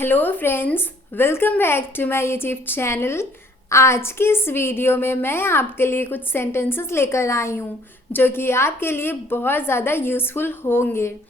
Hello friends, welcome back to my YouTube channel. आज की इस वीडियो में मैं आपके लिए कुछ सेंटेंसेस लेकर आई हूँ जो कि आपके लिए बहुत ज़्यादा यूज़फुल होंगे।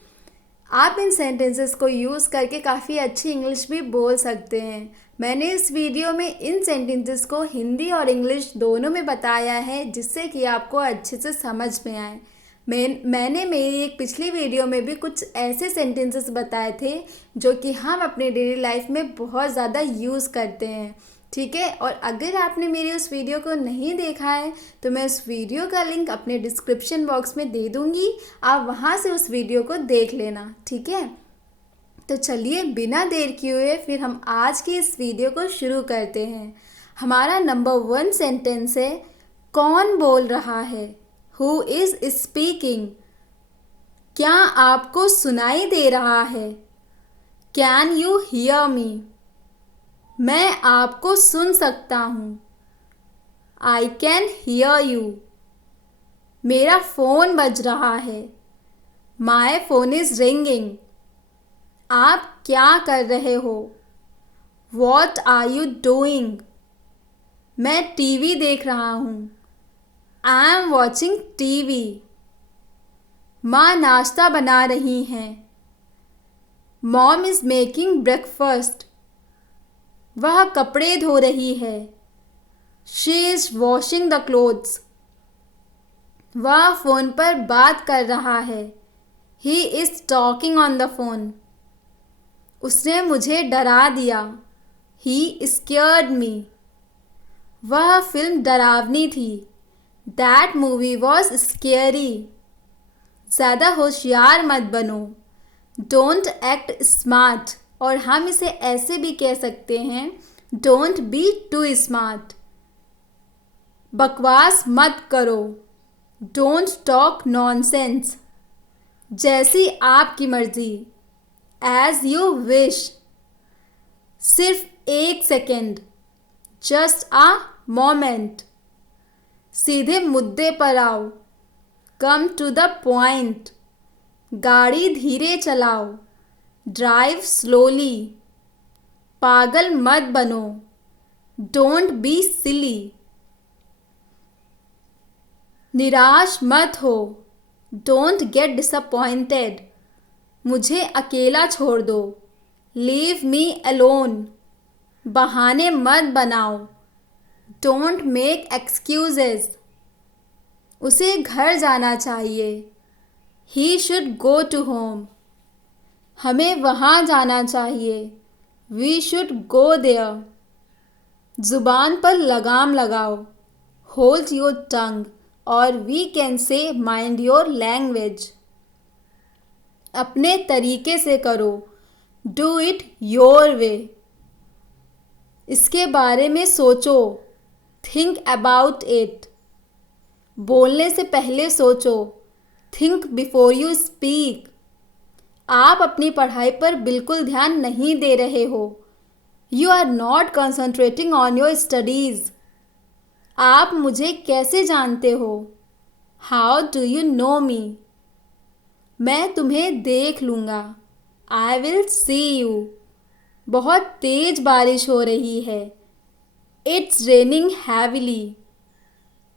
आप इन सेंटेंसेस को यूज़ करके काफ़ी अच्छी इंग्लिश भी बोल सकते हैं। मैंने इस वीडियो में इन सेंटेंसेस को हिंदी और इंग्लिश दोनों में बताया है जिससे कि आपको अच्छे से समझ में आए। मैंने मेरी एक पिछली वीडियो में भी कुछ ऐसे सेंटेंसेस बताए थे जो कि हम अपने डेली लाइफ में बहुत ज़्यादा यूज़ करते हैं। ठीक है, और अगर आपने मेरी उस वीडियो को नहीं देखा है तो मैं उस वीडियो का लिंक अपने डिस्क्रिप्शन बॉक्स में दे दूँगी, आप वहाँ से उस वीडियो को देख लेना। ठीक है, तो चलिए बिना देर किए हुए फिर हम आज की इस वीडियो को शुरू करते हैं। हमारा नंबर 1 सेंटेंस है, कौन बोल रहा है? Who is speaking? क्या आपको सुनाई दे रहा है? Can you hear me? मैं आपको सुन सकता हूँ। I can hear you. मेरा फ़ोन बज रहा है। My phone is ringing. आप क्या कर रहे हो? What are you doing? मैं टीवी देख रहा हूँ। I am watching TV. माँ नाश्ता बना रही हैं। Mom is making breakfast. वह कपड़े धो रही है। She is washing the clothes. वह फ़ोन पर बात कर रहा है। He is talking on the phone. उसने मुझे डरा दिया। ही स्केयर्ड मी। वह फिल्म डरावनी थी। That movie was scary. ज़्यादा होशियार मत बनो। डोंट एक्ट स्मार्ट, और हम इसे ऐसे भी कह सकते हैं, डोंट बी टू स्मार्ट। बकवास मत करो। Don't talk nonsense. जैसी आपकी मर्जी। As you wish. सिर्फ एक सेकेंड। Just a moment. सीधे मुद्दे पर आओ। Come to the point. गाड़ी धीरे चलाओ। Drive slowly. पागल मत बनो। Don't be silly. निराश मत हो। Don't get disappointed. मुझे अकेला छोड़ दो। Leave me alone. बहाने मत बनाओ। Don't make excuses. उसे घर जाना चाहिए। He should go to home. हमें वहाँ जाना चाहिए। We should go there. ज़ुबान पर लगाम लगाओ। होल्ड योर टंग, और we can say mind your language. अपने तरीके से करो। Do it your way. इसके बारे में सोचो। Think about it. बोलने से पहले सोचो। Think before you speak. आप अपनी पढ़ाई पर बिल्कुल ध्यान नहीं दे रहे हो। You are not concentrating on your studies. आप मुझे कैसे जानते हो? How do you know me? मैं तुम्हें देख लूँगा। I will see you. बहुत तेज बारिश हो रही है। It's raining heavily.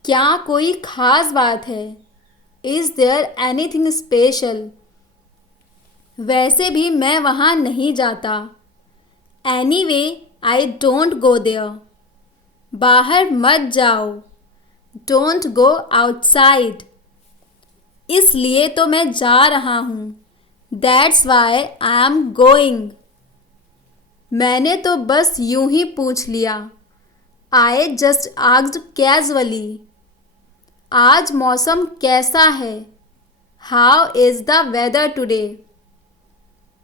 क्या कोई ख़ास बात है? Is there anything special? वैसे भी मैं वहाँ नहीं जाता। Anyway I don't go there. बाहर मत जाओ। Don't go outside. इसलिए तो मैं जा रहा हूँ। That's why I am going. मैंने तो बस यूं ही पूछ लिया। I just asked casually. आज मौसम कैसा है? How is the weather today?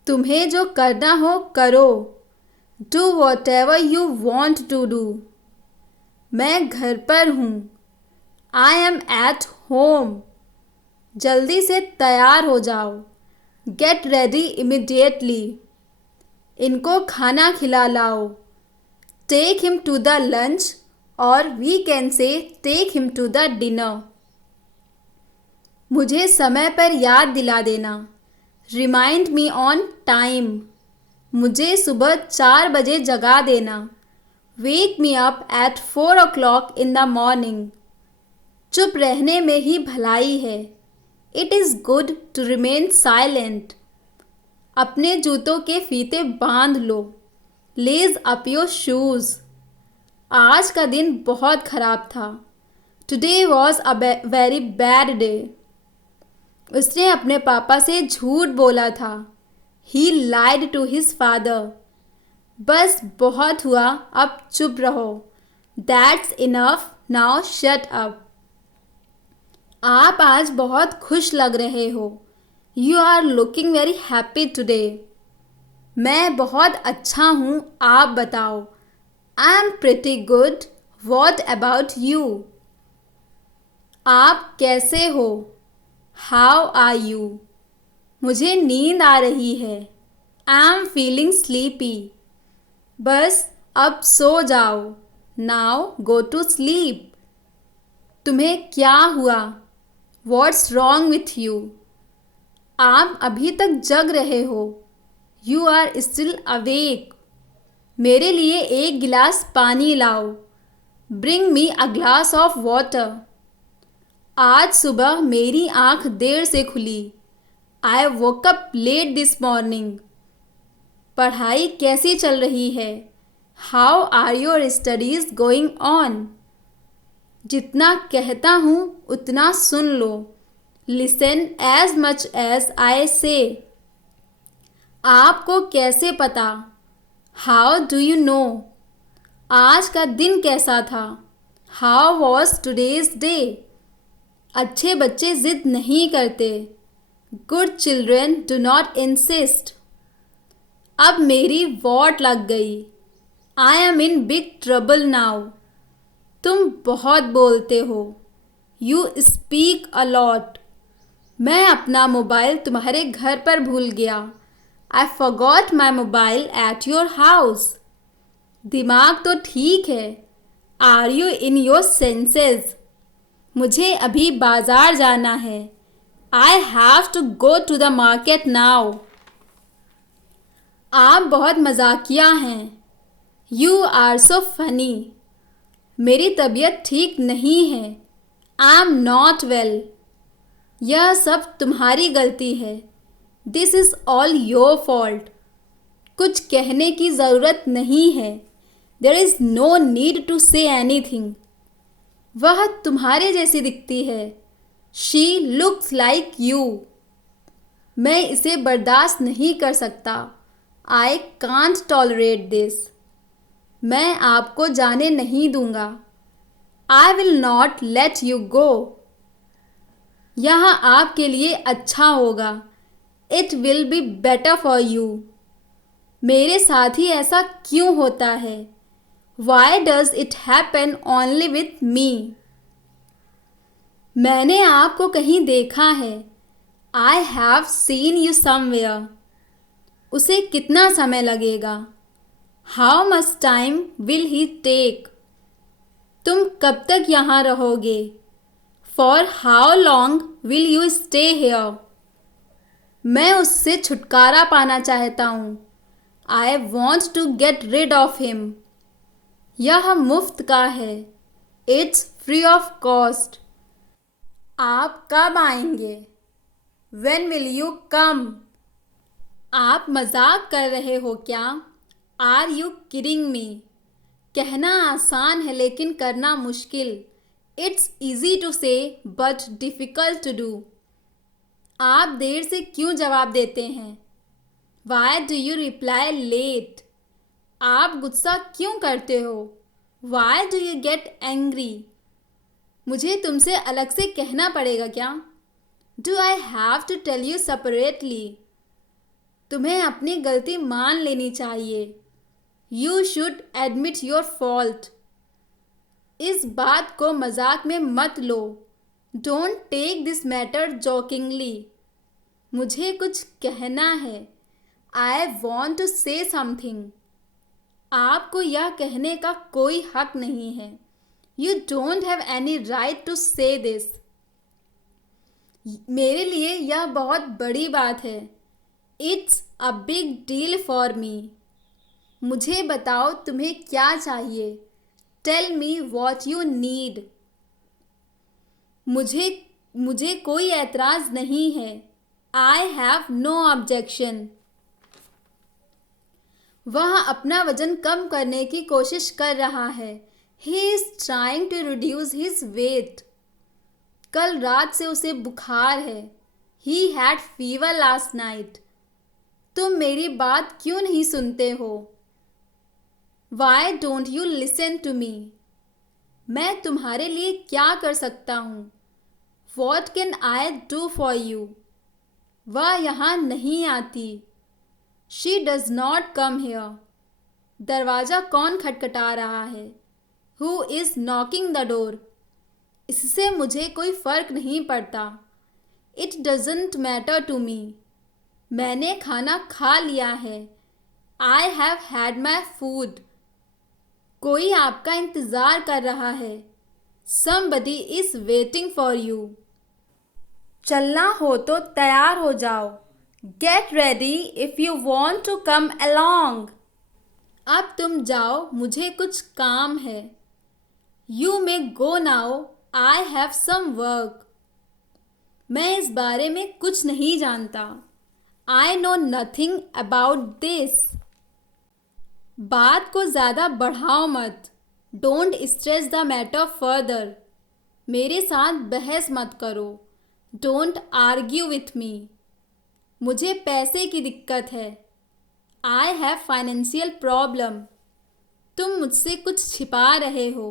तुम्हें जो करना हो करो। Do whatever you want to do. मैं घर पर हूँ। I am at home. जल्दी से तैयार हो जाओ। Get ready immediately. इनको खाना खिला लाओ। Take him to the lunch, और we can say take him to the dinner. मुझे समय पर याद दिला देना। Remind me on time. मुझे सुबह 4 बजे जगा देना। Wake me up at 4 o'clock in the morning. चुप रहने में ही भलाई है। It is good to remain silent. अपने जूतों के फीते बांध लो। Lace up your shoes. आज का दिन बहुत ख़राब था। Today was a very bad day. उसने अपने पापा से झूठ बोला था। He lied to his father. बस बहुत हुआ, अब चुप रहो। That's enough, now shut up. आप आज बहुत खुश लग रहे हो। You are looking very happy today. मैं बहुत अच्छा हूँ, आप बताओ। I am pretty good. What about you? आप कैसे हो? How are you? मुझे नींद आ रही है। I am feeling sleepy. बस अब सो जाओ। Now go to sleep. तुम्हें क्या हुआ? What's wrong with you? आप अभी तक जग रहे हो। You are still awake. मेरे लिए एक गिलास पानी लाओ। Bring me a glass of water. आज सुबह मेरी आँख देर से खुली। I woke up late this morning. पढ़ाई कैसी चल रही है? How are your studies going on? जितना कहता हूँ उतना सुन लो। Listen as much as I say. आपको कैसे पता? How do you know? आज का दिन कैसा था? How was today's day? अच्छे बच्चे जिद नहीं करते। Good children do not insist. अब मेरी वॉट लग गई। I am in big trouble now. तुम बहुत बोलते हो। You speak a lot. मैं अपना मोबाइल तुम्हारे घर पर भूल गया। I forgot my mobile at your house. दिमाग तो ठीक है। Are you in your senses? मुझे अभी बाजार जाना है। I have to go to the market now. आप बहुत मजाकिया हैं। You are so funny. मेरी तबीयत ठीक नहीं है। I am not well. यह सब तुम्हारी गलती है। This is all your fault. कुछ कहने की ज़रूरत नहीं है। There is no need to say anything. वह तुम्हारे जैसी दिखती है। She looks like you. मैं इसे बर्दाश्त नहीं कर सकता। I can't tolerate this. मैं आपको जाने नहीं दूंगा। I will not let you go. यहाँ आपके लिए अच्छा होगा। It will be better for you. मेरे साथ ही ऐसा क्यों होता है? Why does it happen only with me? मैंने आपको कहीं देखा है। I have seen you somewhere. उसे कितना समय लगेगा? How much time will he take? तुम कब तक यहाँ रहोगे? For how long will you stay here? मैं उससे छुटकारा पाना चाहता हूँ। I want to get rid of him. यह मुफ्त का है। It's free of cost. आप कब आएंगे? When will you come? आप मजाक कर रहे हो क्या? Are you kidding me? कहना आसान है लेकिन करना मुश्किल। It's easy to say but difficult to do. आप देर से क्यों जवाब देते हैं? Why do you reply late? आप गुस्सा क्यों करते हो? Why do you get angry? मुझे तुमसे अलग से कहना पड़ेगा क्या? Do I have to tell you separately? तुम्हें अपनी गलती मान लेनी चाहिए। You should admit your fault. इस बात को मजाक में मत लो। Don't take this matter jokingly. मुझे कुछ कहना है। I want to say something. आपको यह कहने का कोई हक नहीं है। You don't have any right to say this. मेरे लिए यह बहुत बड़ी बात है। It's a big deal for me. मुझे बताओ तुम्हें क्या चाहिए। Tell me what you need. मुझे मुझे कोई ऐतराज़ नहीं है। I have no objection. वह अपना वजन कम करने की कोशिश कर रहा है। He is trying to reduce his weight. कल रात से उसे बुखार है। He had fever last night. तुम मेरी बात क्यों नहीं सुनते हो। Why don't you listen to me. मैं तुम्हारे लिए क्या कर सकता हूँ। What can I do for you. वह यहाँ नहीं आती। She does not come here. दरवाज़ा कौन खटखटा रहा है। Who is knocking the door. इससे मुझे कोई फ़र्क नहीं पड़ता। It doesn't matter to me. मैंने खाना खा लिया है। I have had my food. कोई आपका इंतज़ार कर रहा है। Somebody is waiting for you. चलना हो तो तैयार हो जाओ। Get ready if you want to come along. अब तुम जाओ, मुझे कुछ काम है। You may go now, I have some work. मैं इस बारे में कुछ नहीं जानता। I know nothing about this. बात को ज़्यादा बढ़ाओ मत। Don't stress the matter further. मेरे साथ बहस मत करो। Don't argue with me. मुझे पैसे की दिक्कत है। I have financial problem. तुम मुझसे कुछ छिपा रहे हो।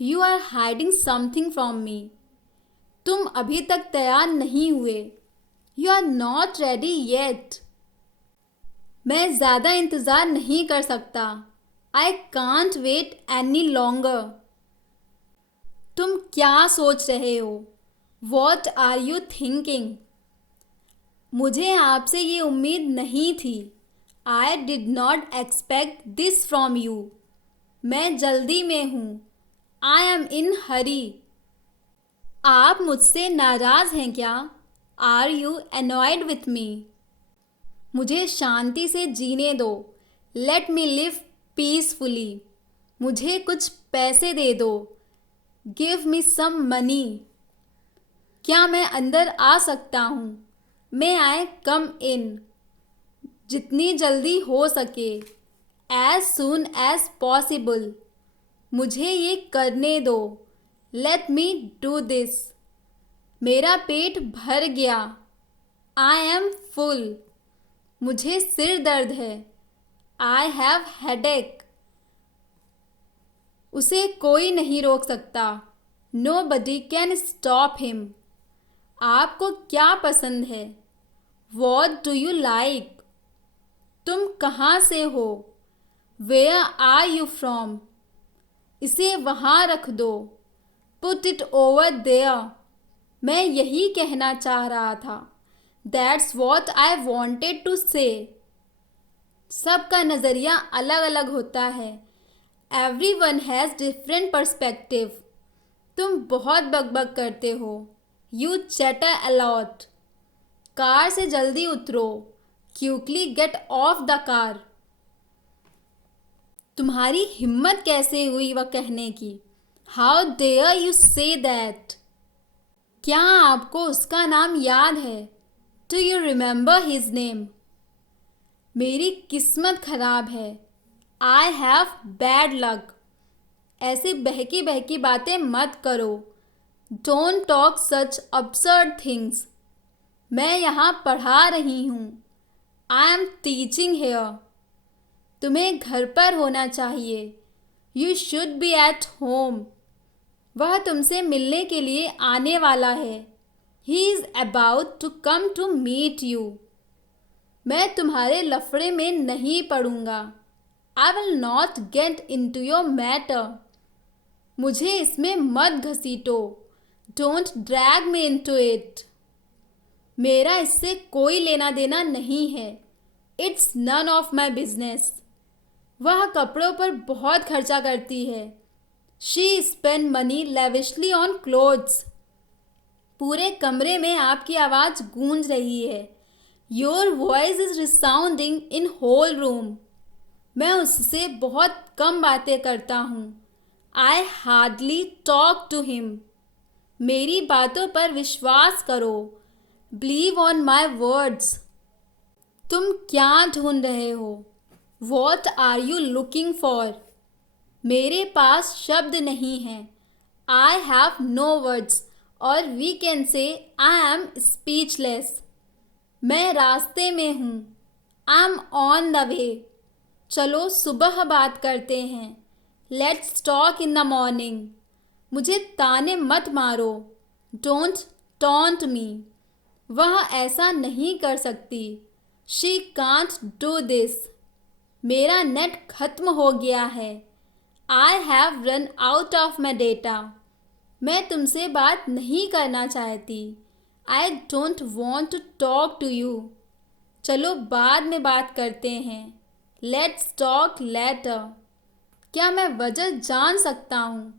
You are hiding something from me. तुम अभी तक तैयार नहीं हुए। You are not ready yet. मैं ज़्यादा इंतज़ार नहीं कर सकता। I can't wait any longer. तुम क्या सोच रहे हो। What are you thinking. मुझे आपसे ये उम्मीद नहीं थी। I did not expect this from you. मैं जल्दी में हूँ। I am in hurry. आप मुझसे नाराज़ हैं क्या। Are you annoyed with me. मुझे शांति से जीने दो। Let me live peacefully. मुझे कुछ पैसे दे दो। Give me some money. क्या मैं अंदर आ सकता हूँ। मे आई कम इन। जितनी जल्दी हो सके। As soon as possible. मुझे ये करने दो। Let me do this. मेरा पेट भर गया। I am full. मुझे सिर दर्द है। I have headache. उसे कोई नहीं रोक सकता। Nobody can stop him. आपको क्या पसंद है। What do you like. तुम कहाँ से हो। Where are you from. इसे वहाँ रख दो। Put it over there. मैं यही कहना चाह रहा था। That's what I wanted to say. सबका नज़रिया अलग अलग होता है। Everyone has different perspective. तुम बहुत बकबक करते हो। You chatter allot. कार से जल्दी उतरो। Quickly get off the car. तुम्हारी हिम्मत कैसे हुई वह कहने की। How dare you say that. क्या आपको उसका नाम याद है। Do you remember his name. मेरी किस्मत खराब है। I have bad luck. ऐसी बहकी बहकी बातें मत करो। Don't talk such absurd things. मैं यहाँ पढ़ा रही हूँ। I am teaching here. तुम्हें घर पर होना चाहिए। You should be at home. वह तुमसे मिलने के लिए आने वाला है। He is about to come to meet you. मैं तुम्हारे लफड़े में नहीं पड़ूंगा। I will not get into your matter. मुझे इसमें मत घसीटो। Don't drag me into it. मेरा इससे कोई लेना देना नहीं है। It's none of my business. वह कपड़ों पर बहुत खर्चा करती है। She spend money lavishly on clothes. पूरे कमरे में आपकी आवाज़ गूंज रही है। Your voice is resounding in whole room. मैं उससे बहुत कम बातें करता हूँ। I hardly talk to him. मेरी बातों पर विश्वास करो। Believe on my words. तुम क्या ढूंढ रहे हो? What are you looking for? मेरे पास शब्द नहीं हैं। I have no words. और we can say I am speechless. मैं रास्ते में हूँ। I am on the way. चलो सुबह बात करते हैं। Let's talk in the morning. मुझे ताने मत मारो। Don't taunt me. वह ऐसा नहीं कर सकती। She can't do this. मेरा नेट खत्म हो गया है। I have run out of my data. मैं तुमसे बात नहीं करना चाहती। I don't want to talk to you. चलो बाद में बात करते हैं। Let's talk later. क्या मैं वजह जान सकता हूँ?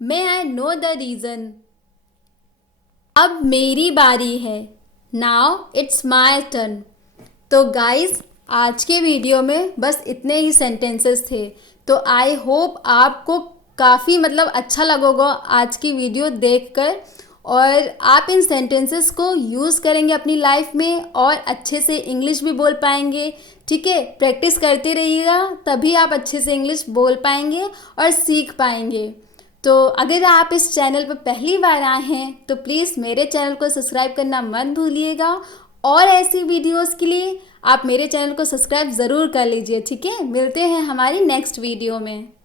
May I know the reason. अब मेरी बारी है। Now it's my turn. तो गाइस, आज के वीडियो में बस इतने ही सेंटेंसेस थे। तो आई होप आपको काफ़ी अच्छा लगेगा आज की वीडियो देखकर, और आप इन सेंटेंसेस को यूज़ करेंगे अपनी लाइफ में और अच्छे से इंग्लिश भी बोल पाएंगे। ठीक है, प्रैक्टिस करते रहिएगा, तभी आप अच्छे से इंग्लिश बोल पाएंगे और सीख पाएंगे। तो अगर आप इस चैनल पर पहली बार आए हैं तो प्लीज़ मेरे चैनल को सब्सक्राइब करना मत भूलिएगा, और ऐसी वीडियोस के लिए आप मेरे चैनल को सब्सक्राइब ज़रूर कर लीजिए। ठीक है, मिलते हैं हमारी नेक्स्ट वीडियो में।